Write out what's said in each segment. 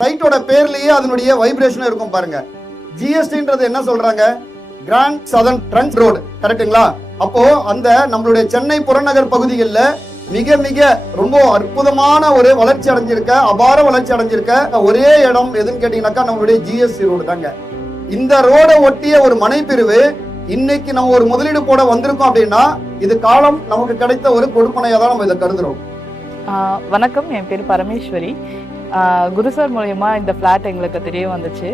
சைட்டோட பேர்லயே அதனுடைய வைப்ரேஷன் இருக்கும் பாருங்க. ஜிஎஸ்டின்றது என்ன சொல்றாங்க? கிராண்ட் சதர்ன் ட்ரங்க் ரோடு, கரெக்ட்டுங்களா? அப்போ அந்த நம்மளுடைய சென்னை புறநகர் பகுதிகளில் மிக மிக ரொம்ப அற்புதமான ஒரு வளர்ச்சி அடைஞ்சிருக்க, அபார வளர்ச்சி அடைஞ்சிருக்க ஒரே இடம் எதுன்னு கேட்டீங்கன்னாக்கா நம்மளுடைய ஜிஎஸ்டி ரோடு தாங்க. இந்த ரோடை ஒட்டிய ஒரு மனைப்பிரிவு இன்னைக்கு நம்ம ஒரு முதலீடு போட வந்திருக்கோம் அப்படின்னா இது காலம் நமக்கு கிடைத்த ஒரு கொடுப்பனையா தான் நம்ம இதை கருதுறோம். வணக்கம், என் பேர் பரமேஸ்வரி. குரு சார் மூலயமா இந்த ஃப்ளாட் எங்களுக்கு தெரிய வந்துச்சு.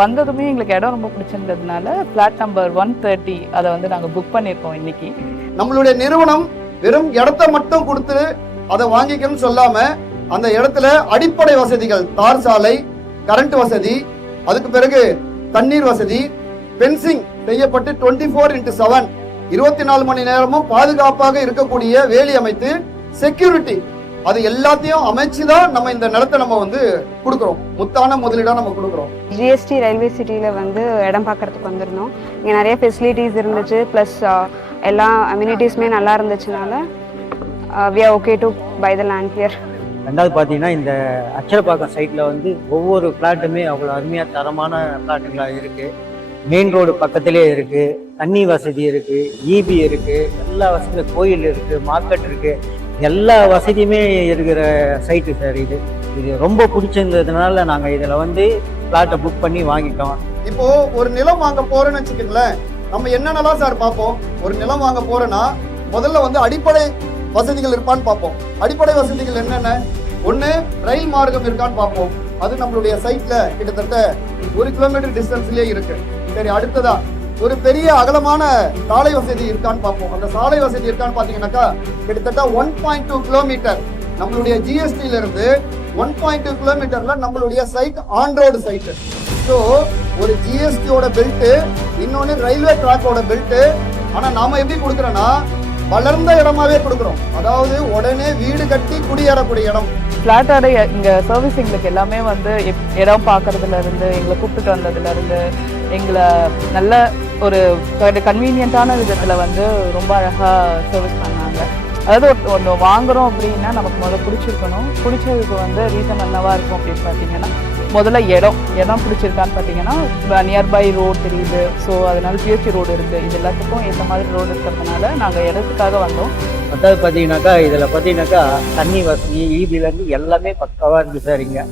வந்ததுமே எங்களுக்கு இடம் ரொம்ப பிடிச்சிருந்ததுனால ஃப்ளாட் நம்பர் 130 அதை வந்து நாங்கள் புக் பண்ணியிருக்கோம். இன்னைக்கு நம்மளுடைய நிறுவனம் வெறும் இடத்த மட்டும் கொடுத்து அதை வாங்கிக்கணும்னு சொல்லாம அந்த இடத்துல அடிப்படை வசதிகள், தார் சாலை, கரண்ட் வசதி, அதுக்கு பிறகு தண்ணீர் வசதி, பென்சிங் செய்யப்பட்டு 24x7 24 மணி நேரமும் பாதுகாப்பாக இருக்கக்கூடிய வேலி அமைத்து செக்யூரிட்டி, அது எல்லாத்தையும் அமைச்சுதான் நம்ம இந்த நிலத்தை நம்ம வந்து கொடுக்குறோம். முத்தான முதலீடா நம்ம கொடுக்குறோம். ஜிஎஸ்டி ரயில்வே சிட்டியில வந்து இடம் பார்க்கறதுக்கு வந்திருந்தோம். இங்கே நிறைய ஃபெசிலிட்டிஸ் இருந்துச்சு, ப்ளஸ் எல்லா அம்யூனிட்டிஸுமே நல்லா இருந்துச்சுனால we are okay to buy the land here. ரெண்டாவது பார்த்தீங்கன்னா இந்த அச்சரப்பாக்கம் சைட்டில் வந்து ஒவ்வொரு ஃப்ளாட்டுமே அவ்வளோ அருமையாக தரமான ஃப்ளாட்டுகளாக இருக்குது. மெயின் ரோடு பக்கத்திலே இருக்குது, தண்ணி வசதி இருக்குது, இபி இருக்குது, எல்லா வசதியும், கோயில் இருக்குது, மார்க்கெட் இருக்குது, எல்லா வசதியுமே இருக்கிற சைட்டு சார். இது ரொம்ப பிடிச்சிருந்ததுனால நாங்கள் இதில் வந்து ஃப்ளாட்டை புக் பண்ணி வாங்கிட்டோம். இப்போ ஒரு நிலம் வாங்க போறேன்னு வச்சுக்கோங்களேன், நம்ம என்னென்னலாம் சார் பார்ப்போம்? ஒரு நிலம் வாங்க போறேன்னா முதல்ல வந்து அடிப்படை வசதிகள் இருப்பான்னு பார்ப்போம். அடிப்படை வசதிகள் என்னென்ன? ஒன்று, ரயில் மார்க்கம் இருக்கான்னு பார்ப்போம். அது நம்மளுடைய சைட்ல கிட்டத்தட்ட 1 கிலோமீட்டர் டிஸ்டன்ஸ்லயே இருக்கு. சரி, அடுத்ததா ஒரு பெரிய அகலமான சாலை வசதி இருக்கான்னு பார்ப்போம். அந்த சாலை வசதி இருக்கான்னு பார்த்தீங்கன்னாக்கா கிட்டத்தட்ட 1.2 கிலோமீட்டர் நம்மளுடைய ஜிஎஸ்டில இருந்து 1.2 கிலோமீட்டர்ல நம்மளுடைய side on road side. So ஒரு ஜிஎஸ்டியோட பெல்ட், இன்னொன்று ரயில்வே ட்ராக்கோட பெல்ட். ஆனால் நாம எப்படி கொடுக்குறோன்னா வளர்ந்த இடமாவே கொடுக்குறோம். அதாவது உடனே வீடு கட்டி குடியேறக்கூடிய இடம். ஃப்ளாட்டோட இங்கே சர்வீஸ் எங்களுக்கு எல்லாமே வந்து இடம் பார்க்கறதுல இருந்து, எங்களை கூப்பிட்டு வந்ததுல இருந்து, எங்களை நல்ல ஒரு கன்வீனியன்ட்டான விதத்தில் வந்து ரொம்ப அழகாக சர்வீஸ் பண்ணாங்க. அதாவது ஒன்று வாங்குறோம் அப்படின்னா நமக்கு முதல்ல பிடிச்சிருக்கணும். பிடிச்சதுக்கு வந்து ரீசன் என்னவா இருக்கும் அப்படின்னு பார்த்தீங்கன்னா, முதல்ல இடம் பிடிச்சிருக்கான்னு பார்த்தீங்கன்னா நியர்பை ரோடு தெரியுது. ஸோ அதனால பிஎஸ்சி ரோடு இருக்குது. இது எல்லாத்துக்கும் ஏற்ற மாதிரி ரோடு இருக்கிறதுனால நாங்கள் இடத்துக்காக வந்தோம். அதாவது பார்த்தீங்கன்னாக்கா இதில் பார்த்தீங்கன்னாக்கா தண்ணி வசதி, ஈபிலேருந்து எல்லாமே பக்காவாக இருக்குது சார் இங்கே.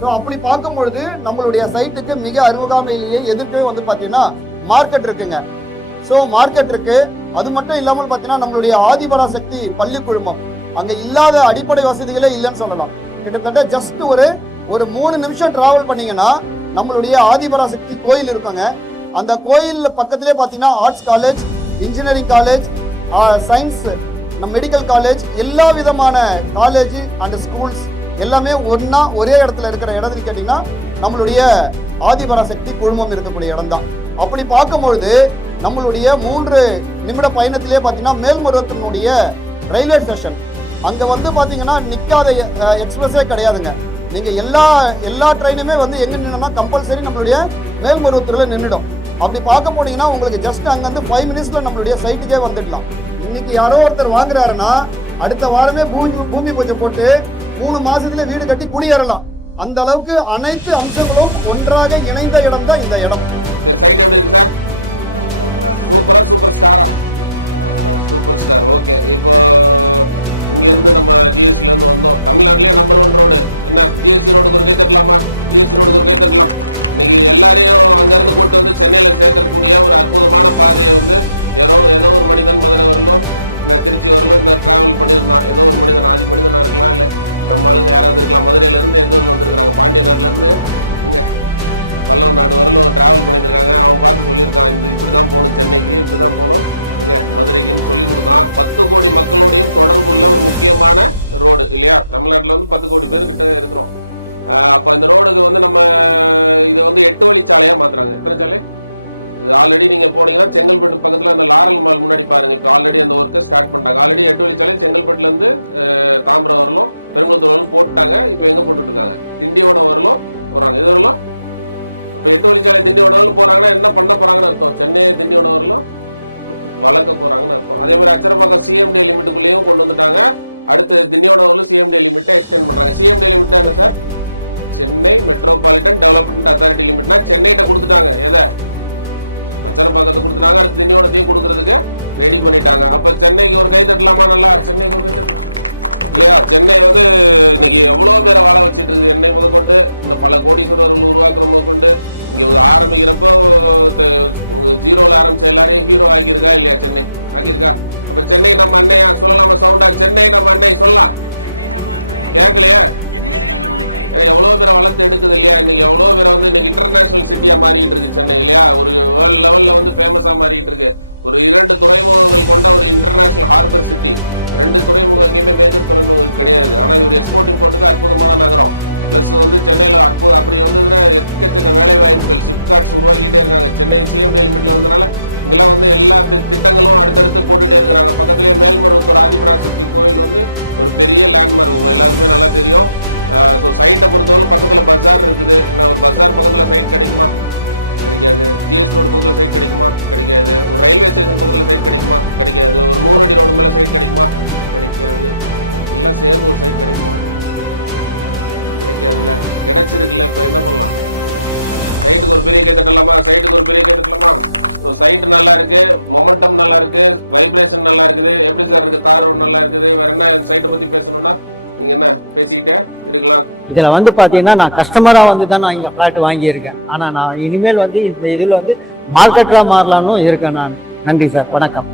ஸோ அப்படி பார்க்கும்பொழுது நம்மளுடைய சைட்டுக்கு மிக அருகாமையிலேயே எதிர்க்கவே வந்து பார்த்தீங்கன்னா மார்க்கெட் இருக்குங்க. ஸோ மார்க்கெட் இருக்கு. அது மட்டும் இல்லாமல் பார்த்தீங்கன்னா நம்மளுடைய ஆதிபராசக்தி பள்ளி குழுமம், அங்கே இல்லாத அடிப்படை வசதிகளே இல்லைன்னு சொல்லலாம். கிட்டத்தட்ட ஜஸ்ட் ஒரு 3 நிமிஷம் டிராவல் பண்ணீங்கன்னா நம்மளுடைய ஆதிபராசக்தி கோயில் இருக்காங்க. அந்த கோயில் பக்கத்திலே பார்த்தீங்கன்னா arts college, engineering college, science, medical college, எல்லா விதமான காலேஜ் அண்ட் ஸ்கூல்ஸ் எல்லாமே ஒரே இடத்துல இருக்கிற இடத்துல கேட்டிங்கன்னா நம்மளுடைய ஆதிபராசக்தி குழுமம் இருக்கக்கூடிய இடம் தான். அப்படி பார்க்கும்பொழுது நம்மளுடைய 3 நிமிட பயணத்திலே பார்த்தீங்கன்னா மேல்மருவத்தினுடைய ரயில்வே ஸ்டேஷன், அங்கே வந்து பார்த்தீங்கன்னா நிற்காத எக்ஸ்பிரஸே கிடையாதுங்க. நீங்கள் எல்லா ட்ரெயினுமே வந்து எங்கே நின்னா கம்பல்சரி நம்மளுடைய மேல்மருவத்தூரில் நின்றுடும். அப்படி பார்க்க போனீங்கன்னா உங்களுக்கு ஜஸ்ட் அங்கேருந்து 5 மினிட்ஸில் நம்மளுடைய சைட்டுக்கே வந்துடலாம். இன்னைக்கு யாரோ ஒருத்தர் வாங்குறாருன்னா அடுத்த வாரமே பூமி பூஜை போட்டு 3 மாசத்துல வீடு கட்டி குடியேறலாம். அந்த அளவுக்கு அனைத்து அம்சங்களும் ஒன்றாக இணைந்த இடம் தான் இந்த இடம். சரி, சைட் எப்படி இருக்கு சார்? சூப்பரா, சூப்பர் ஸ்டாரா? Super star. ஓகே, இப்போ இங்க இருந்து நம்ம ஜிஎஸ்டில இருந்து வந்தோம். தமிழ்நாட்டிலேயே நம்பர் 1 ரோடு என்ன? ஜிஎஸ்டி ரோடுக்கு ஒரு கை தட்டலாமா? ஜிஎஸ்டி ரோடுக்கு ஒரு கை தட்டலாம். இன்னைக்கு எல்லாரையும் அங்க இருந்து கூட்டு வந்து சென்னையில சேர்க்கக்கூடிய ஒரு அற்புதமான பாதையை வந்து ஏதோ ஒரு மனிதன் மதுரை வரலும், இந்த திருச்சி வரலும் இந்த டிராவல் பண்ணியிருந்தான். ஏதோ ஒரு மனிதன், ஆதி மனிதனா இருக்கலாம், இல்லை நம்ம ஆளுங்க யாராவது இருக்கலாம். மதுரையில இருந்து எந்த ஊர்ல வந்திருக்காங்க, பாண்டிய நாட்டுல இருந்து இங்க பல்லவ நாடு வரலும் டிராவல் பண்ணியிருக்காங்க. அவன் பார்த்து சொல்லியிருக்கான், இந்த இப்படிதான் போகணும், சென்னைக்கு இப்படிதான் போகணும், இங்க மதுரைக்குன்னு சொல்லி கொடுத்தான். 10 கோடி மக்களோடையும் தொடர்புள்ள ஒரு முக்கியமான ரோடு இல்லையா? தமிழ்நாட்டில் வந்து 10 கோடி பேர் கிட்ட இருக்கிறோம். அப்ப இந்த ரோடுக்கு வந்து நம்ம இதை வந்து 8 வழிச்சாலையா மாத்துறாங்க. எத்தனை சாலை? ஆல்ரெடி நீங்க போனீங்கன்னா செங்கல்பட்டு பக்கத்துல அந்த லாரல் மால் முன்னாடி பாருங்க. இப்போ ஆல்ரெடி அந்த ஒர்க்கை ஸ்டார்ட் பண்ணிட்டாங்க. ஆல்ரெடி 8 வழிச்சாலை செங்கல்பட்டுல இருந்து தாம்பரம் வரலும், பெருங்குளத்தூர் வரலும் போட்டுட்டாங்க. இப்போ எங்க போட்டுட்டு இருக்காங்க? திண்டிவனம் வரலும் போறாங்க. இது வரலும் இப்போ 8 வழிச்சாலை திண்டிவனம் வரலும் போறாங்கன்னா என்ன பண்ண போறாங்கன்னு அர்த்தம்? சென்னை திண்டிவனம் வரலும் வளர்க்க போறாங்கன்னு அர்த்தம். அதே மாதிரி அச்சரப்பாக்கம் சிஎம்டி லிமிட்டுக்குள்ளேயும் கொண்டு வந்துட்டாங்க. அடுத்து திண்டிவனம் வரலும் சிஎம்டி லிமிட்டை எக்ஸ்டெண்ட் பண்றாங்க. சிஎம்டி லிமிட்னா என்ன sir? Chennai metropolitan development authority லிமிட்னா சென்னைட்ட கொடுத்துட்டாங்க. எதை? அச்சரப்பாக்கத்தை கொடுத்துட்டாங்க. அடுத்து திண்டிவனத்தையும் கொடுக்கறதுக்கு ரெடி பண்ணிட்டாங்க. அப்ப சென்னைக்கு ஒரு கை தட்டலாமா? நல்லா சென்னைக்கு ஒரு கை தட்டலாம் இல்லையா? சென்னை வந்து இன்னைக்கு எவ்வளவு பேரை வாழ வச்சுட்டு இருக்குது. என்னை முதற்கொண்டு இந்த பல கோடீஸ்வரர்கள் உருவாக்குற முதற்கொண்டு இங்க ஆரம்பிக்கிறப்போ ஜீரோல ஆரம்பிச்ச எல்லாரையும் ஹீரோ ஆகியிருக்கா இல்லையா? சென்னை ஆகியிருக்கா? அப்ப சென்னை நம்ம அண்ணையா சொல்லலாமா? சவுண்டா சென்னை நம்ம அன்னை சொல்லலாம். கேட்கலையா? எவ்வளவு பேரை வளர்த்து எடுக்குது இல்லையா? இன்னைக்கு எவ்வளவு பேரை வந்து இன்னைக்கு இன்டர்நேஷனல் சிட்டியா மாறிட்டு இருக்கு சென்னை இல்லையா? ஒரு வேர்ல்ட் லெவல்ல வந்து ஃபேமஸா மாறிட்டு இருக்கு. ஒரு 2 துறைமுகங்கள் கொண்ட ஒரு இன்டர்நேஷனல் ஹார்பர் சிட்டி. 2 துறைமுகம் எங்கேயுமே மேஜர் துறைமுகம் கிடையாது. ஆனா இவர் எக்ஸ்போர்ட் இம்போர்ட்டுக்கு அற்புதமான நகரம். பிளஸ் வந்து சென்னையில அப்படி வந்ததுன்னா எக்கச்சக்க வேலை வாய்ப்புகள் சிப்காட்ஸ் உருவாக்கிட்டே இருக்காங்க. சென்னை சிஎம்டி லிமிட்ல வந்தனால இங்கெல்லாம் வந்து எல்லா திட்டங்களும் அடுத்தடுத்து போட்டுட்டே இருக்கிறாங்க. பக்கத்திலேயே மேல்மருவத்தூர் ஆதிபராசக்தி கோயில் வந்து ஒரு பெரிய லேண்ட்மார்க் எல்லாருக்குமே நல்லா தெரியும். ஸோ சைட்டை பொறுத்தவரை பக்கத்துல பஜார் இருக்குது. என்ன ஒரு பஜார் பக்கத்துல சைட் கிடைக்குமா? கிடைக்காது. ஜிஎஸ் ரோடு பக்கத்துல சைட் கிடைக்குமா? கிடைக்காது. ஒரு ரயில்வே ஸ்டேஷன் பக்கத்துல சைட் கிடைக்குமா? கிடைக்காது. ஒரு 100 அடி ரோடு மேல சைட் கிடைக்குமா? கிடைக்காது. எல்லாம் சேர்ந்து ஒரு சைட் கிடைக்குமா? கிடைக்காதுல்ல. கிடைச்சிருக்குல்ல. இப்ப என்ன பண்ணலாம்? சைட்டுக்கு ஒரு பெரிய கை தட்டலாமா? சைட்டுக்கு ஒரு பெரிய கை தட்டலாமா? ஸோ சைட் நல்லா இருக்கு, மொமெண்டம் நல்லா இருக்கு, வைப்ரேஷன் நல்லா இருக்குது. எப்படி சார் இருக்கு? தார் ரோடு நல்லா இருக்குது. வேற என்ன சைட்டை பத்தி பேசணும்னா நீங்க என்ன பேசிக்கிட்டே இருக்கலாம். இதுல வந்து பாத்தீங்கன்னா நான் கஸ்டமரா வந்து தான் நான் இங்க பிளாட் வாங்கியிருக்கேன். ஆனா நான் இனிமேல் வந்து இந்த இதுல வந்து மார்க்கெட்டரா மாறலாம்னு இருக்கேன் நான். நன்றி சார், வணக்கம்.